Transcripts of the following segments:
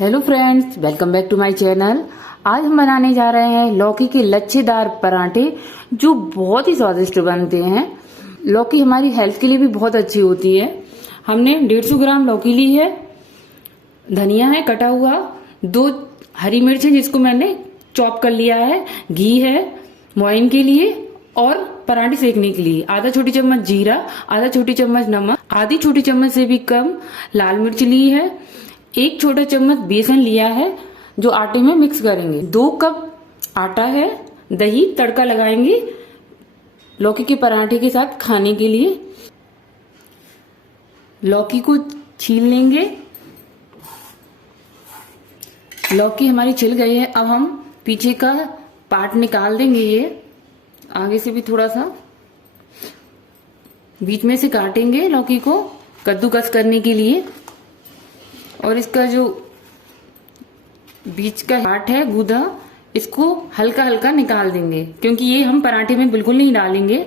Hello friends, welcome back to my channel. आज हम बनाने जा रहे हैं लौकी के लच्छेदार पराठे जो बहुत ही स्वादिष्ट बनते हैं। लौकी हमारी हेल्थ के लिए भी बहुत अच्छी होती है। हमने 150 ग्राम लौकी ली है, धनिया है कटा हुआ, 2 हरी मिर्च है जिसको मैंने चॉप कर लिया है, घी है मोइन के लिए और पराठे सेकने के लिए, आधा छोटी चम्मच जीरा, आधा छोटी चम्मच नमक, आधी छोटी चम्मच से भी कम लाल मिर्च ली है, 1 छोटा चम्मच बेसन लिया है जो आटे में मिक्स करेंगे, 2 कप आटा है, दही तड़का लगाएंगे लौकी के पराठे के साथ खाने के लिए। लौकी को छील लेंगे। लौकी हमारी छिल गई है। अब हम पीछे का पार्ट निकाल देंगे, ये आगे से भी थोड़ा सा बीच में से काटेंगे लौकी को कद्दूकस करने के लिए। और इसका जो बीच का पार्ट है गूदा, इसको हल्का हल्का निकाल देंगे क्योंकि ये हम पराठे में बिल्कुल नहीं डालेंगे।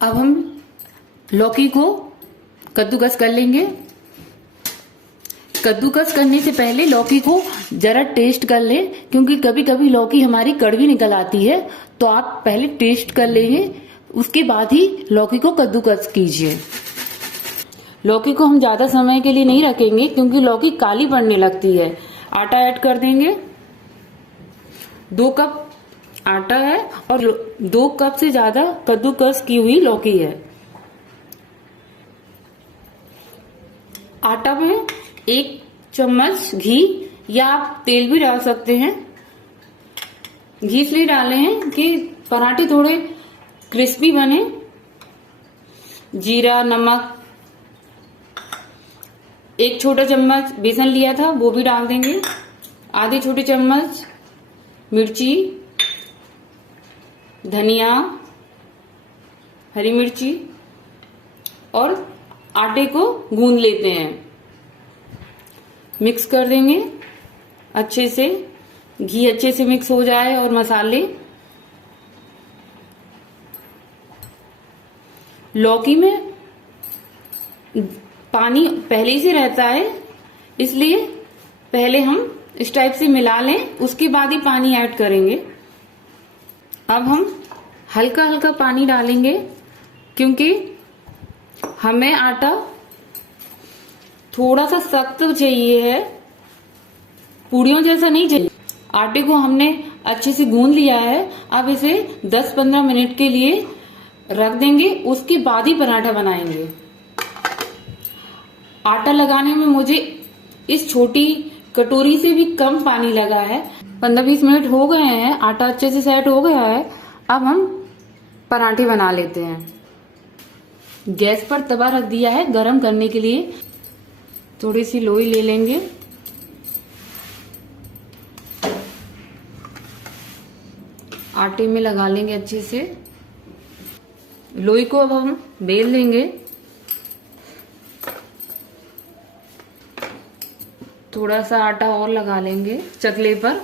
अब हम लौकी को कद्दूकस कर लेंगे। कद्दूकस करने से पहले लौकी को जरा टेस्ट कर लें क्योंकि कभी कभी लौकी हमारी कड़वी निकल आती है, तो आप पहले टेस्ट कर लेंगे, उसके बाद ही लौकी को कद्दूकस कीजिए। लौकी को हम ज्यादा समय के लिए नहीं रखेंगे क्योंकि लौकी काली पड़ने लगती है। आटा ऐड कर देंगे, 2 कप आटा है और 2 कप से ज्यादा कद्दूकस की हुई लौकी है। आटा में 1 चम्मच घी या आप तेल भी डाल सकते हैं। घी इसलिए डाले हैं कि पराठे थोड़े क्रिस्पी बने। जीरा, नमक, 1 छोटा चम्मच बेसन लिया था वो भी डाल देंगे, आधी छोटी चम्मच मिर्ची, धनिया, हरी मिर्ची और आटे को गूंद लेते हैं। मिक्स कर देंगे अच्छे से, घी अच्छे से मिक्स हो जाए और मसाले। लौकी में पानी पहले ही से रहता है, इसलिए पहले हम इस टाइप से मिला लें, उसके बाद ही पानी ऐड करेंगे। अब हम हल्का हल्का पानी डालेंगे क्योंकि हमें आटा थोड़ा सा सख्त चाहिए है, पूड़ियों जैसा नहीं चाहिए। आटे को हमने अच्छे से गूंद लिया है। अब इसे 10-15 मिनट के लिए रख देंगे, उसके बाद ही पराठा बनाएंगे। आटा लगाने में मुझे इस छोटी कटोरी से भी कम पानी लगा है। 15-20 मिनट हो गए हैं, आटा अच्छे से सेट हो गया है। अब हम पराठे बना लेते हैं। गैस पर तवा रख दिया है गरम करने के लिए। थोड़ी सी लोई ले लेंगे, आटे में लगा लेंगे अच्छे से। लोई को अब हम बेल लेंगे। थोड़ा सा आटा और लगा लेंगे चकले पर।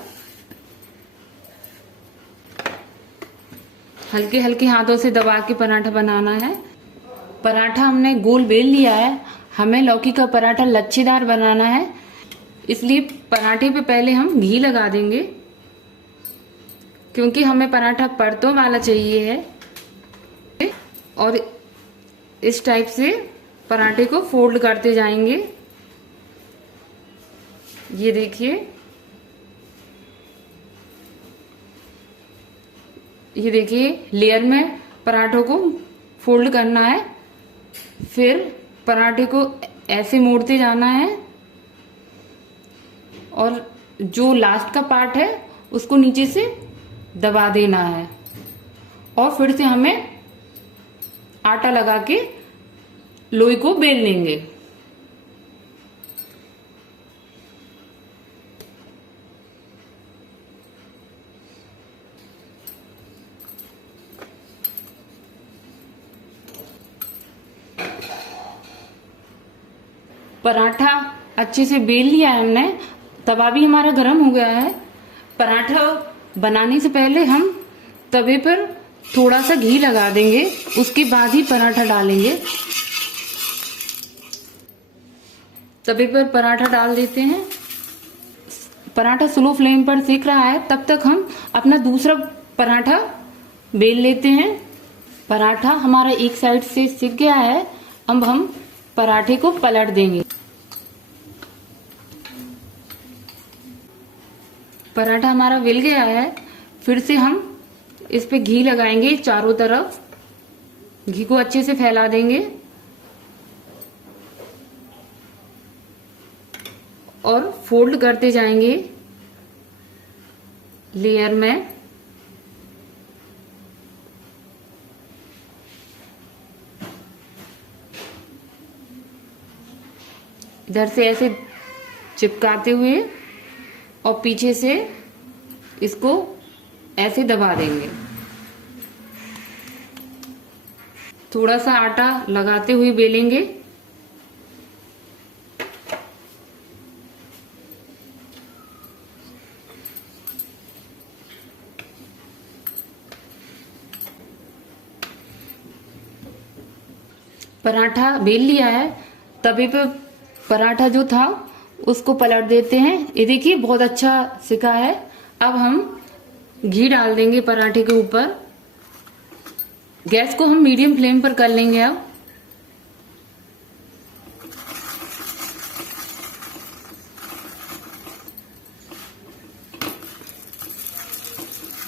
हल्के हल्के हाथों से दबा के पराठा बनाना है। पराठा हमने गोल बेल लिया है। हमें लौकी का पराठा लच्छेदार बनाना है, इसलिए पराठे पे पहले हम घी लगा देंगे क्योंकि हमें पराठा परतों वाला चाहिए है। और इस टाइप से पराठे को फोल्ड करते जाएंगे। ये देखिए, ये देखिए लेयर में पराठों को फोल्ड करना है, फिर पराठे को ऐसे मोड़ते जाना है और जो लास्ट का पार्ट है उसको नीचे से दबा देना है और फिर से हमें आटा लगा के लोई को बेल लेंगे। पराठा अच्छे से बेल लिया है हमने, तवा भी हमारा गर्म हो गया है। पराठा बनाने से पहले हम तवे पर थोड़ा सा घी लगा देंगे, उसके बाद ही पराठा डालेंगे। तवे पर पराठा डाल देते हैं। पराठा स्लो फ्लेम पर सेक रहा है, तब तक हम अपना दूसरा पराठा बेल लेते हैं। पराठा हमारा एक साइड से सिक गया है, अब हम पराठे को पलट देंगे। पराठा हमारा बेल गया है, फिर से हम इस पे घी लगाएंगे चारों तरफ। घी को अच्छे से फैला देंगे और फोल्ड करते जाएंगे लेयर में। इधर से ऐसे चिपकाते हुए और पीछे से इसको ऐसे दबा देंगे। थोड़ा सा आटा लगाते हुए बेलेंगे। पराठा बेल लिया है, तवे पे पराठा जो था उसको पलट देते हैं। ये देखिए बहुत अच्छा सिका है। अब हम घी डाल देंगे पराठे के ऊपर। गैस को हम मीडियम फ्लेम पर कर लेंगे। अब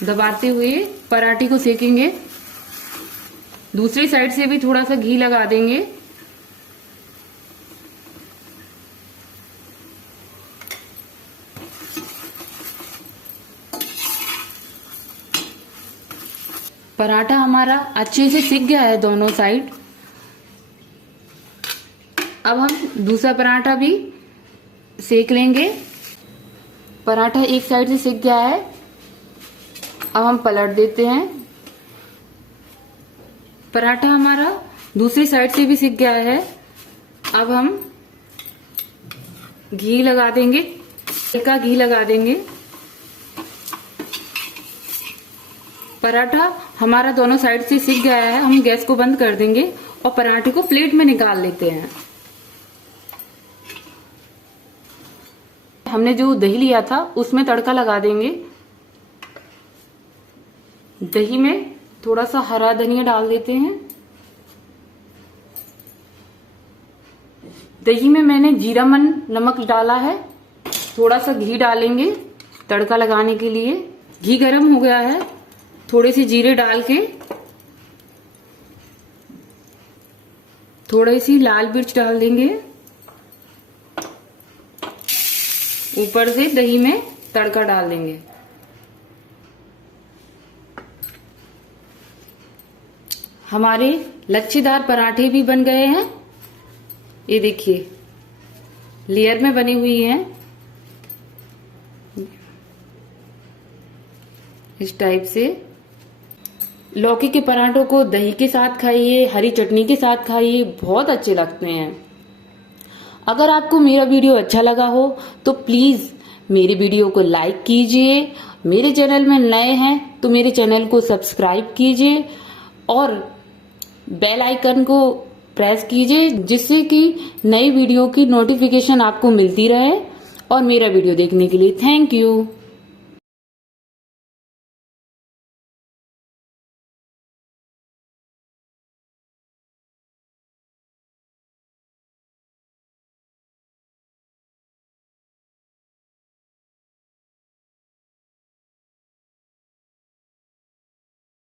दबाते हुए पराठे को सेकेंगे। दूसरी साइड से भी थोड़ा सा घी लगा देंगे। पराठा हमारा अच्छे से सिक गया है दोनों साइड। अब हम दूसरा पराठा भी सेक लेंगे। पराठा एक साइड से सिक गया है, अब हम पलट देते हैं। पराठा हमारा दूसरी साइड से भी सिक गया है। अब हम घी लगा देंगे, हल्का घी लगा देंगे। पराठा हमारा दोनों साइड से सिक गया है, हम गैस को बंद कर देंगे और पराठे को प्लेट में निकाल लेते हैं। हमने जो दही लिया था उसमें तड़का लगा देंगे। दही में थोड़ा सा हरा धनिया डाल देते हैं। दही में मैंने जीरा मन नमक डाला है। थोड़ा सा घी डालेंगे तड़का लगाने के लिए। घी गरम हो गया है, थोड़े से जीरे डाल के थोड़ी सी लाल मिर्च डाल देंगे। ऊपर से दही में तड़का डाल देंगे। हमारे लच्छेदार पराठे भी बन गए हैं। ये देखिए लेयर में बनी हुई हैं इस टाइप से। लौकी के पराठों को दही के साथ खाइए, हरी चटनी के साथ खाइए, बहुत अच्छे लगते हैं। अगर आपको मेरा वीडियो अच्छा लगा हो तो प्लीज मेरे वीडियो को लाइक कीजिए। मेरे चैनल में नए हैं तो मेरे चैनल को सब्सक्राइब कीजिए और बेल आइकन को प्रेस कीजिए, जिससे कि नई वीडियो की नोटिफिकेशन आपको मिलती रहे। और मेरा वीडियो देखने के लिए थैंक यू।